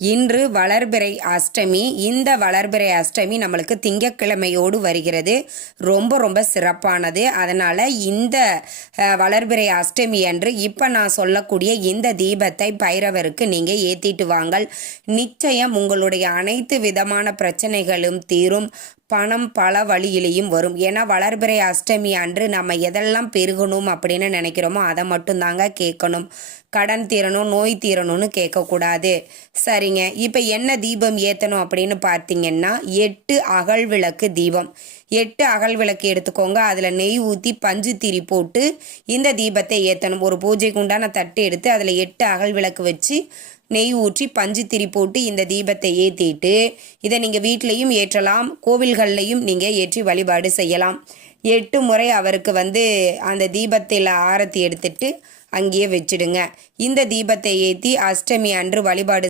இன்று வளர்பிறை அஷ்டமி. இந்த வளர்பிறை அஷ்டமி நம்மளுக்கு திங்கட்கிழமையோடு வருகிறது. ரொம்ப ரொம்ப சிறப்பானது. அதனால் இந்த வளர்பிறை அஷ்டமி அன்று இப்போ நான் சொல்லக்கூடிய இந்த தீபத்தை பைரவருக்கு நீங்கள் ஏற்றிட்டு வாங்கள். நிச்சயம் உங்களுடைய அனைத்து விதமான பிரச்சனைகளும் தீரும். பணம் பல வழியிலையும் வரும். ஏன்னா வளர்பிறை அஷ்டமி அன்று நம்ம எதெல்லாம் பெருகணும் அப்படின்னு நினைக்கிறோமோ அதை மட்டும்தாங்க கேட்கணும். கடன் தீரணும், நோய் தீரணும்னு கேட்கக்கூடாது. சரிங்க, இப்போ என்ன தீபம் ஏற்றணும் அப்படின்னு பார்த்தீங்கன்னா 8 அகல் விளக்கு தீபம். 8 அகல் விளக்கு எடுத்துக்கோங்க. அதில் நெய் ஊற்றி பஞ்சு திரி போட்டு இந்த தீபத்தை ஏற்றணும். ஒரு பூஜைக்கு உண்டான தட்டு எடுத்து அதில் 8 அகல் விளக்கு வச்சு நெய் ஊற்றி பஞ்சு திரி போட்டு இந்த தீபத்தை ஏற்றிட்டு இதை நீங்கள் வீட்லேயும் ஏற்றலாம், கோவில்கள்லையும் நீங்கள் ஏற்றி வழிபாடு செய்யலாம். 8 முறை அவருக்கு அந்த தீபத்தில் ஆரத்தி எடுத்துட்டு அங்கேயே வச்சிடுங்க. இந்த தீபத்தை ஏற்றி அஷ்டமி அன்று வழிபாடு